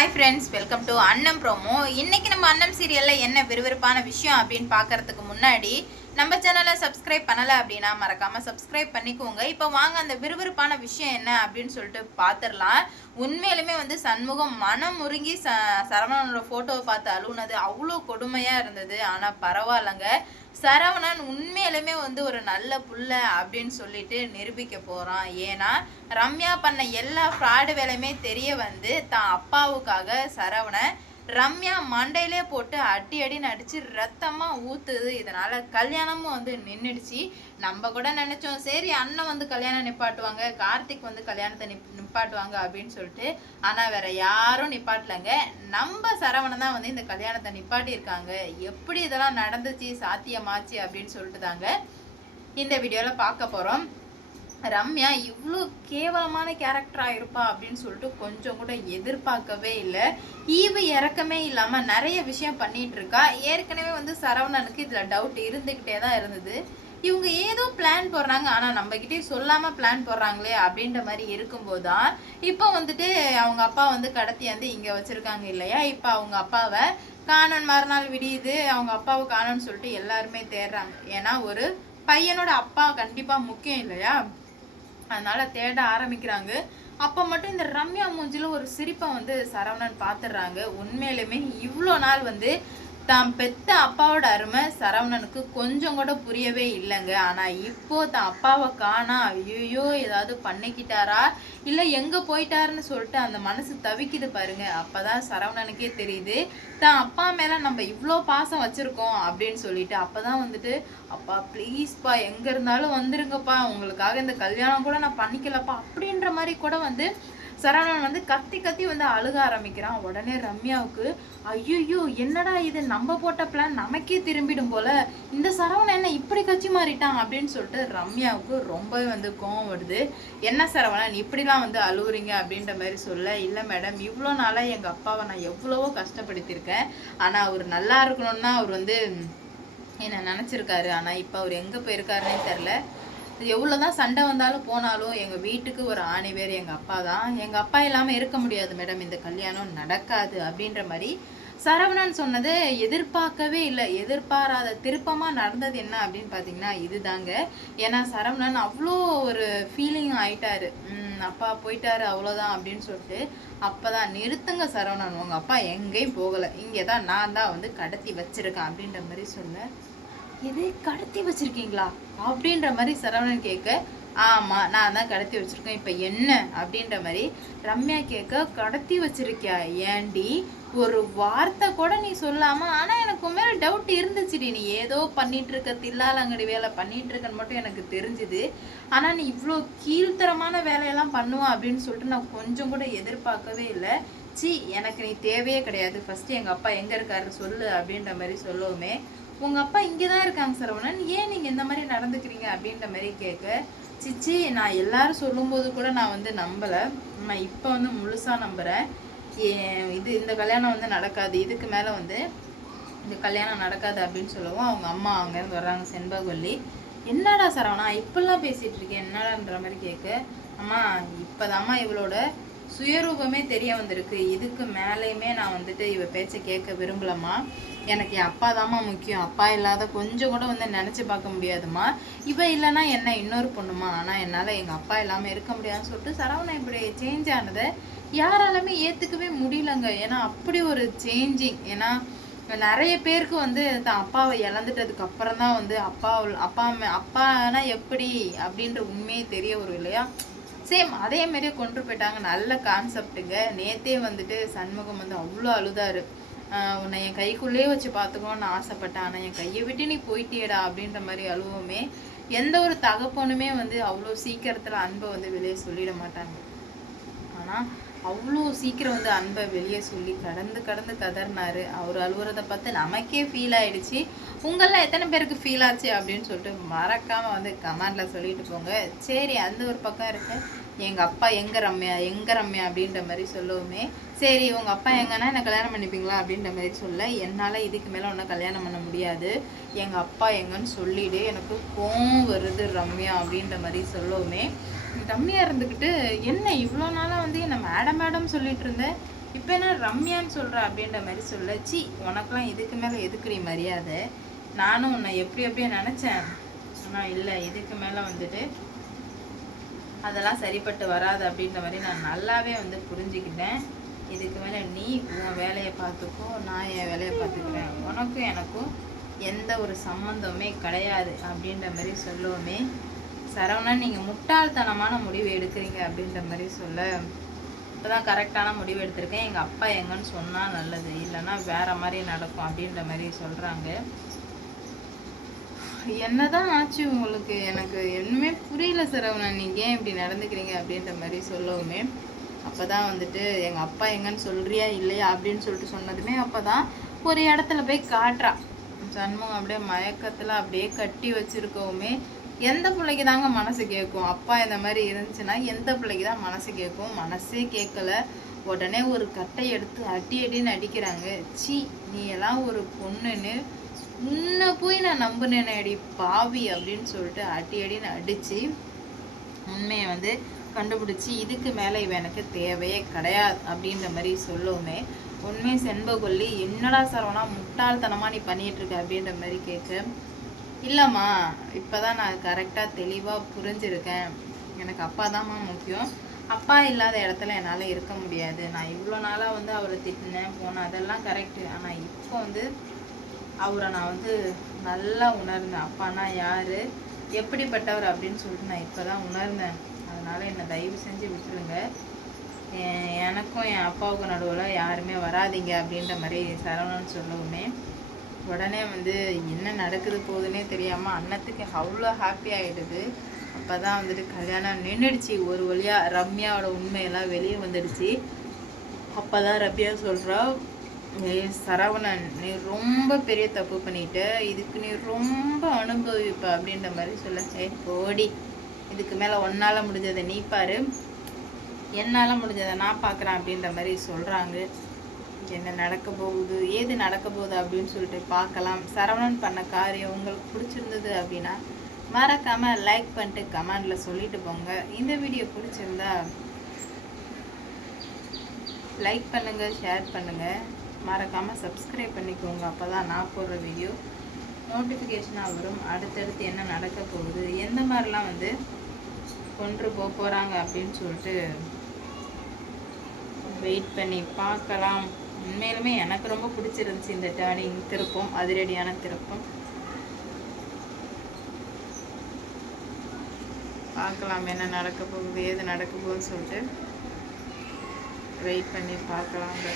Hi friends, welcome to அன்னம் promo. இன்னைக்கு நம்ம அன்னம் சீரியலில் என்ன விறுவிறுப்பான விஷயம் அப்படின்னு பார்க்கறதுக்கு முன்னாடி நம்ம சேனலை சப்ஸ்கிரைப் பண்ணலை அப்படின்னா மறக்காமல் சப்ஸ்கிரைப் பண்ணிக்கோங்க. இப்போ வாங்க அந்த விறுவிறுப்பான விஷயம் என்ன அப்படின்னு சொல்லிட்டு பார்த்துடலாம். உண்மையிலுமே சண்முகம் மனம் முருங்கி சரவணனோட ஃபோட்டோவை பார்த்து அழுவுனது அவ்வளோ கொடுமையாக இருந்தது. ஆனால் பரவாயில்லைங்க, சரவணன் உண்மையிலுமே ஒரு நல்ல புள்ள அப்படின்னு சொல்லிட்டு நிரூபிக்க போகிறான். ஏன்னா ரம்யா பண்ண எல்லா ஃப்ராடு வேலையுமே தெரிய தான் அப்பாவுக்காக சரவணன் ரம்யா மண்டையிலே போட்டு அடி அடின்னு அடிச்சு ரத்தமாக ஊற்றுது. இதனால் கல்யாணமும் நின்றுடுச்சு. நம்ம கூட நினச்சோம் சரி அண்ணன் கல்யாணம் நிப்பாட்டுவாங்க, கார்த்திக் கல்யாணத்தை நிப்பாட்டுவாங்க அப்படின்னு சொல்லிட்டு. ஆனால் வேற யாரும் நிப்பாட்டலைங்க. நம்ம சரவணன் தான் இந்த கல்யாணத்தை நிப்பாட்டியிருக்காங்க. எப்படி இதெல்லாம் நடந்துச்சு, சாத்தியமாச்சு அப்படின்னு சொல்லிட்டு தாங்க இந்த வீடியோவில் பார்க்க போகிறோம். ரம்யா இவ்வளோ கேவலமான கேரக்டராக இருப்பா அப்படின்னு சொல்லிட்டு கொஞ்சம் கூட எதிர்பார்க்கவே இல்லை. ஈவு இறக்கமே இல்லாமல் நிறைய விஷயம் பண்ணிட்டு இருக்கா. ஏற்கனவே சரவணனுக்கு இதில் டவுட் இருந்துக்கிட்டே தான் இருந்தது. இவங்க ஏதோ பிளான் போடுறாங்க, ஆனால் நம்மக்கிட்டே சொல்லாமல் பிளான் போடுறாங்களே அப்படின்ற மாதிரி இருக்கும்போது தான் இப்போ அவங்க அப்பா கடத்தி இங்கே வச்சுருக்காங்க இல்லையா. இப்போ அவங்க அப்பாவை காணன் மறுநாள் விடியுது, அவங்க அப்பாவை காணன்னு சொல்லிட்டு எல்லாருமே தேடுறாங்க. ஏன்னா ஒரு பையனோட அப்பா கண்டிப்பாக முக்கியம் இல்லையா, அதனால தேட ஆரம்பிக்கிறாங்க. அப்போ மட்டும் இந்த ரம்யா மூஞ்சில ஒரு சிரிப்பை சரவணன் பார்த்துடுறாங்க. உண்மையிலுமே இவ்வளோ நாள் தான் பெத்த அப்பாவோட அருமை சரவணனுக்கு கொஞ்சம் கூட புரியவே இல்லைங்க. ஆனால் இப்போ தான் அப்பாவை காணா, ஐயோ ஏதாவது பண்ணிக்கிட்டாரா இல்லை எங்கே போயிட்டாருன்னு சொல்லிட்டு அந்த மனசு தவிக்குது பாருங்க. அப்போதான் சரவணனுக்கே தெரியுது தான் அப்பா மேலே நம்ம இவ்வளோ பாசம் வச்சுருக்கோம் அப்படின்னு சொல்லிட்டு. அப்போ தான் அப்பா ப்ளீஸ்ப்பா எங்கே இருந்தாலும் வந்துருங்கப்பா, உங்களுக்காக இந்த கல்யாணம் கூட நான் பண்ணிக்கலப்பா அப்படின்ற மாதிரி கூட சரவணன் கத்தி கத்தி அழுக ஆரம்பிக்கிறான். உடனே ரம்யாவுக்கு ஐயோ என்னடா இது, நம்ம போட்ட பிளான் நமக்கே திரும்பிடும் போல, இந்த சரவணன் என்ன இப்படி கட்சி மாறிட்டான் அப்படின்னு சொல்லிட்டு ரம்யாவுக்கு ரொம்பவே கோவம் வருது. என்ன சரவணன் இப்படிலாம் அழுவுறீங்க அப்படின்ற மாதிரி சொல்ல, இல்லை மேடம் இவ்வளோ நாளாக எங்கள் அப்பாவை நான் எவ்வளவோ கஷ்டப்படுத்தியிருக்கேன். ஆனால் அவர் நல்லா இருக்கணும்னா அவர் என்ன நினச்சிருக்காரு. ஆனால் இப்போ அவர் எங்கே போயிருக்காருன்னே தெரில. எவ்வளோதான் சண்டை வந்தாலும் போனாலும் எங்கள் வீட்டுக்கு ஒரு ஆணி பேர் எங்கள் அப்பா தான். எங்கள் அப்பா இல்லாமல் இருக்க முடியாது மேடம், இந்த கல்யாணம் நடக்காது அப்படின்ற மாதிரி சரவணன் சொன்னது எதிர்பார்க்கவே இல்லை. எதிர்பாராத திருப்பமாக நடந்தது என்ன அப்படின்னு பார்த்தீங்கன்னா இதுதாங்க. ஏன்னா சரவணன் அவ்வளோ ஒரு ஃபீலிங் ஆயிட்டாரு, அப்பா போயிட்டாரு அவ்வளோதான் அப்படின்னு சொல்லிட்டு. அப்போ தான் நிறுத்துங்க சரவணன், உங்கள் அப்பா எங்கேயும் போகலை, இங்கே தான் நான் தான் கடத்தி வச்சிருக்கேன் அப்படின்ற மாதிரி சொல்ல. எது கடத்தி வச்சிருக்கீங்களா அப்படின்ற மாதிரி சரவணன் கேட்க, ஆமாம் நான் தான் கடத்தி வச்சிருக்கேன், இப்போ என்ன அப்படின்ற மாதிரி ரம்யா கேட்க, கடத்தி வச்சிருக்கியா ஏண்டி ஒரு வார்த்தை கூட நீ சொல்லாமல். ஆனால் எனக்கு மேலே டவுட் இருந்துச்சுடி, நீ ஏதோ பண்ணிட்டு இருக்க தில்லாலங்கடி வேலை பண்ணிட்டு இருக்கன்னு மட்டும் எனக்கு தெரிஞ்சுது. ஆனால் நீ இவ்வளோ கீழ்த்தரமான வேலையெல்லாம் பண்ணுவான் அப்படின்னு சொல்லிட்டு நான் கொஞ்சம் கூட எதிர்பார்க்கவே இல்லை. சி எனக்கு நீ தேவையே கிடையாது, ஃபஸ்ட்டு எங்கள் அப்பா எங்கே இருக்காரு சொல்லு அப்படின்ற மாதிரி சொல்லவுமே, உங்கள் அப்பா இங்கே தான் இருக்காங்க சரவணன், ஏன் நீங்கள் இந்த மாதிரி நடந்துக்கிறீங்க அப்படின்ற மாதிரி கேட்க, சிச்சி நான் எல்லாரும் சொல்லும்போது கூட நான் நம்பலை, நான் இப்போ முழுசாக நம்புகிறேன். இந்த கல்யாணம் நடக்காது, இதுக்கு மேலே இந்த கல்யாணம் நடக்காது அப்படின்னு சொல்லவும் அவங்க அம்மா அங்கேருந்து வர்றாங்க, செண்பகவல்லி. என்னடா சரவணா இப்பெல்லாம் பேசிகிட்டு இருக்கேன் என்னடான்ற மாதிரி கேட்க, அம்மா இப்போதாம்மா இவளோட சுயரூபமே தெரிய வந்திருக்கு, இதுக்கு மேலேயுமே நான் இவ பேச்சை கேட்க விரும்பலம்மா, எனக்கு என் அப்பா தாம்மா முக்கியம், அப்பா இல்லாத கொஞ்சம் கூட நினச்சி பார்க்க முடியாதுமா, இவ இல்லைன்னா என்ன இன்னொரு பொண்ணுமா, ஆனால் என்னால் எங்கள் அப்பா இல்லாமல் இருக்க முடியாதுன்னு சொல்லிட்டு சரவணன் இப்படி சேஞ்ச் ஆனதை யாராலுமே ஏற்றுக்கவே முடியலங்க. ஏன்னா அப்படி ஒரு சேஞ்சிங். ஏன்னா நிறைய பேருக்கு தான் அப்பாவை இழந்துட்டதுக்கு அப்புறம் தான் அப்பானா எப்படி அப்படின்ற உண்மையே தெரிய வரும் இல்லையா. சேம் அதே மாதிரியே கொண்டு போயிட்டாங்க. நல்ல கான்செப்டுங்க. நேற்றே சண்முகம் அவ்வளோ அழுதாரு, உன்னை என் கைக்குள்ளேயே வச்சு பார்த்துக்கணும்னு ஆசைப்பட்டேன், ஆனால் என் கையை விட்டு நீ போயிட்டியடா அப்படின்ற மாதிரி அழுவுமே. எந்த ஒரு தகப்பனுமே அவ்வளோ சீக்கிரத்தில் அன்பை வெளியே சொல்லிட மாட்டாங்க. ஆனால் அவ்வளோ சீக்கிரம் அன்பை வெளியே சொல்லி கடந்து கதறினாரு. அவர் அழுவுறதை பார்த்து நமக்கே ஃபீல் ஆகிடுச்சு. உங்களெலாம் எத்தனை பேருக்கு ஃபீல் ஆச்சு அப்படின்னு சொல்லிட்டு மறக்காமல் கமெண்டில் சொல்லிட்டு போங்க. சரி அந்த ஒரு பக்கம் இருக்கு, எங்கள் அப்பா எங்கே ரம்யா அப்படின்ற மாதிரி சொல்லவுமே, சரி உங்கள் அப்பா எங்கன்னா என்ன கல்யாணம் பண்ணிப்பீங்களா அப்படின்ற மாதிரி சொல்ல, என்னால் இதுக்கு மேலே ஒன்றும் கல்யாணம் பண்ண முடியாது, எங்கள் அப்பா எங்கன்னு சொல்லிவிடு, எனக்கு கோவம் வருது ரம்யா அப்படின்ற மாதிரி சொல்லவுமே, ரம்யா இருந்துக்கிட்டு என்ன இவ்வளோ நாளாக என்ன மேடம் சொல்லிட்டு இருந்தேன், இப்போ என்ன ரம்யான்னு சொல்கிற அப்படின்ற மாதிரி சொல்ல, சி உனக்கெலாம் இதுக்கு மேலே எதுக்குடி மரியாதை, நானும் உன்னை எப்படியோ நினச்சேன், ஆனால் இல்லை இதுக்கு மேலே வந்துட்டு அதெல்லாம் சரிப்பட்டு வராது அப்படின்ற மாதிரி நான் நல்லாவே வந்து புரிஞ்சுக்கிட்டேன். இதுக்கு மேலே நீ உன் வேலையை பார்த்துக்கோ, நான் என் வேலையை பார்த்துக்கிறேன், உனக்கும் எனக்கும் எந்த ஒரு சம்மந்தமே கிடையாது அப்படின்ற மாதிரி சொல்லவுமே, சரவணன் நீங்கள் முட்டாள்தனமான முடிவு எடுக்கிறீங்க அப்படின்ற மாதிரி சொல்ல, இப்போ தான் கரெக்டான முடிவு எடுத்திருக்கேன், எங்கள் அப்பா எங்கன்னு சொன்னால் நல்லது, இல்லைன்னா வேறு மாதிரி நடக்கும் அப்படின்ற மாதிரி சொல்கிறாங்க. என்னதான் ஆச்சு உங்களுக்கு, எனக்கு என்னமே புரியல சரவணன், நீங்கள் ஏன் இப்படி நடந்துக்கிறீங்க அப்படின்ற மாதிரி சொல்லவுமே, அப்போ தான் வந்துட்டு எங்கள் அப்பா எங்கன்னு சொல்கிறியா இல்லையா அப்படின்னு சொல்லிட்டு சொன்னதுமே அப்போ தான் ஒரு இடத்துல போய் காட்டுறா. சண்முகம் அப்படியே மயக்கத்தில் அப்படியே கட்டி வச்சுருக்கவுமே, எந்த பிள்ளைக்கு தாங்க மனசு கேட்கும், அப்பா இந்த மாதிரி இருந்துச்சுன்னா எந்த பிள்ளைக்கு தான் மனசு கேட்கும், மனசே கேட்கல. உடனே ஒரு கட்டை எடுத்து அடின்னு அடிக்கிறாங்க. சி நீ எல்லாம் ஒரு பொண்ணுன்னு உன்னை போய் நான் நம்பினேன் அடி பாவி அப்படின்னு சொல்லிட்டு அடின்னு அடித்து உண்மையை வந்து கண்டுபிடிச்சி, இதுக்கு மேலே இவன் எனக்கு தேவையே கிடையாது அப்படின்ற மாதிரி சொல்லவுமே, உண்மை செண்பகொல்லி என்னடா சரவணா முட்டாள்தனமாக நீ பண்ணிகிட்ருக்க அப்படின்ற மாதிரி கேட்க, இல்லைம்மா இப்போ தான் நான் கரெக்டாக தெளிவாக புரிஞ்சிருக்கேன், எனக்கு அப்பா தான்மா முக்கியம், அப்பா இல்லாத இடத்துல என்னால் இருக்க முடியாது, நான் இவ்வளோ நாளாக வந்து அவரை திட்டினேன் போனேன் அதெல்லாம் கரெக்டு, ஆனால் இப்போ வந்து அவரை நான் வந்து நல்லா உணர்ந்தேன், அப்பானா யார் எப்படிப்பட்டவர் அப்படின்னு சொல்லிட்டு நான் இப்போ தான் உணர்ந்தேன், அதனால் என்னை தயவு செஞ்சு விட்டுருங்க, எனக்கும் என் அப்பாவுக்கும் நடுவில் யாருமே வராதிங்க அப்படின்ற மாதிரி சரவணன் சொல்லவுமே, உடனே வந்து என்ன நடக்குது போகுதுன்னே தெரியாமல் அண்ணத்துக்கு அவ்வளோ ஹாப்பி ஆகிடுது. அப்போ தான் வந்துட்டு கல்யாணம் நின்றுடுச்சு, ஒரு வழியாக ரம்யாவோட உண்மையெல்லாம் வெளியே வந்துடுச்சு. அப்போ தான் ரம்யா சொல்கிறா, சரவணன் நீ ரொம்ப பெரிய தப்பு பண்ணிட்ட, இதுக்கு நீ ரொம்ப அனுபவிப்ப அப்படின்ற மாதிரி சொல்ல, போடி இதுக்கு மேலே ஒன்னால் முடிஞ்சதை நீ பாரு, என்னால் முடிஞ்சதை நான் பார்க்குறேன் அப்படின்ற மாதிரி சொல்கிறாங்க. என்ன நடக்க போகுது ஏது நடக்க போகுது அப்படின்னு சொல்லிட்டு பார்க்கலாம். சரவணன் பண்ண காரியம் உங்களுக்கு பிடிச்சிருந்தது அப்படின்னா மறக்காமல் லைக் பண்ணிட்டு கமெண்டில் சொல்லிட்டு போங்க. இந்த வீடியோ பிடிச்சிருந்தா லைக் பண்ணுங்கள், ஷேர் பண்ணுங்கள், மறக்காமல் சப்ஸ்கிரைப் பண்ணிக்கோங்க. அப்போ தான் நான் போடுற வீடியோ நோட்டிஃபிகேஷனாக வரும். அடுத்தடுத்து என்ன நடக்க போகுது, எந்த மாதிரிலாம் வந்து கொண்டு போகிறாங்க அப்படின்னு சொல்லிட்டு வெயிட் பண்ணி பார்க்கலாம். உண்மையிலுமே எனக்கு ரொம்ப பிடிச்சிருந்துச்சு இந்த டேர்னிங், திருப்பம், அதிரடியான திருப்பம். பார்க்கலாம் என்ன நடக்க போகுது ஏது நடக்க போகுதுன்னு சொல்லிட்டு வெயிட் பண்ணி பார்க்கலாங்க.